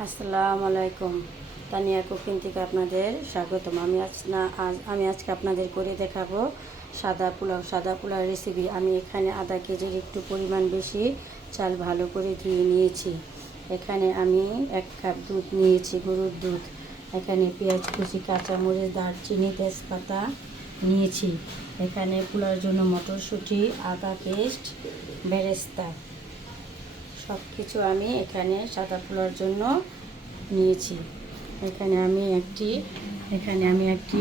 আসসালামু আলাইকুম। তানিয়া কুকিং থেকে আপনাদের স্বাগতম। আমি আজকে আপনাদের করে দেখাবো সাদা পোলাও রেসিপি। আমি এখানে আধা কেজির একটু পরিমাণ বেশি চাল ভালো করে ধুয়ে নিয়েছি। এখানে আমি 1 কাপ দুধ নিয়েছি, গরুর দুধ। এখানে পেঁয়াজ কুচি, কাঁচামরিচ, দারচিনি, তেজপাতা নিয়েছি। এখানে পোলাওর জন্য মটরশুঁটি, আদা পেস্ট, বেরেস্তা সব কিছু আমি এখানে সাদা পোলাওর জন্য নিয়েছি। এখানে আমি একটি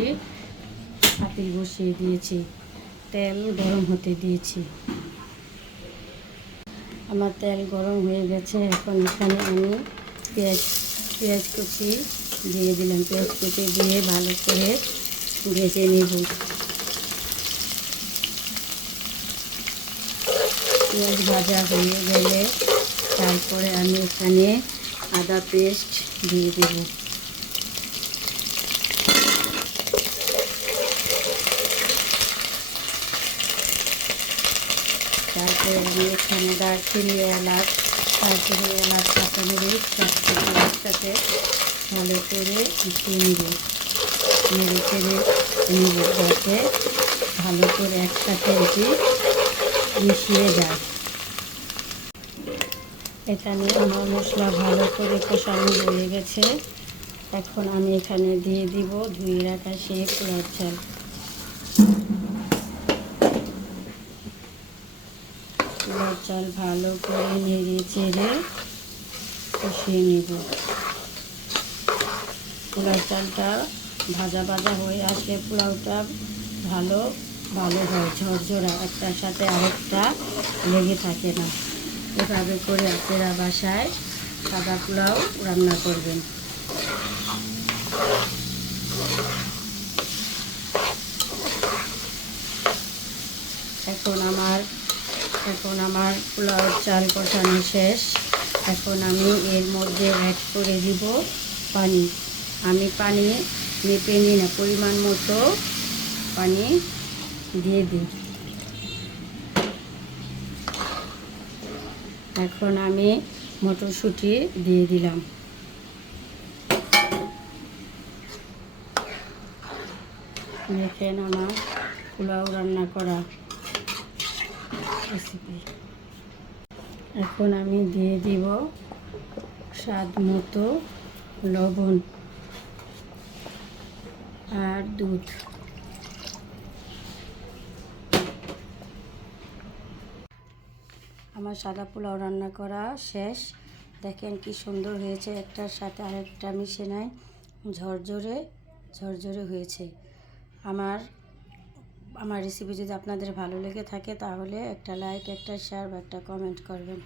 পাতিল বসিয়ে দিয়েছি, তেল গরম হতে দিয়েছি। আমার তেল গরম হয়ে গেছে। এখন এখানে আমি পেঁয়াজ কুচি দিয়ে দিলাম। পেঁয়াজ কুচি দিয়ে ভালো করে ভেজে নেব। পেঁয়াজ ভাজা হয়ে গেলে তারপরে আমি এখানে আদা পেস্ট দিয়ে দেব। তারপরে আমি এখানে দারচিনি, এলাচ, কাঁচামরিচ সব কিছু একসাথে ভালো করে মিশিয়ে নেব। নেড়ে চেড়ে নেব যাতে ভালো করে একসাথে এটি মিশিয়ে যায়। এখানে আমার মশলা ভালো করে কষানো হয়ে গেছে। এখন আমি এখানে দিয়ে দিব ধুয়ে রাখা সেই পোলাও চাল। পোলাও চাল ভালো করে নেড়ে চেড়ে কষিয়ে নেব। পোলাও চালটা ভাজা ভাজা হয়ে আসলে পোলাওটা ভালো হয়, ঝরঝরা, একটার সাথে আরেকটা লেগে থাকে না। এভাবে করে আপনারা বাসায় সাদা পোলাও রান্না করবেন। এখন আমার পোলাওর চাল কষানো শেষ। এখন আমি এর মধ্যে অ্যাড করে দিব পানি। আমি পানি মেপে নিই না, পরিমাণ মতো পানি দিয়ে দিই। এখন আমি মটরশুঁটি দিয়ে দিলাম। দেখেন আমার পোলাও রান্না করা রেসিপি। এখন আমি দিয়ে দিব স্বাদ মতো লবণ আর দুধ। আমার সাদা পোলাও রান্না করা শেষ। দেখেন কি সুন্দর হয়েছে, একটার সাথে আরেকটা মিশে নাই, ঝরঝরে হয়েছে। আমার রেসিপি যদি আপনাদের ভালো লেগে থাকে তাহলে একটা লাইক, একটা শেয়ার বা একটা কমেন্ট করবেন।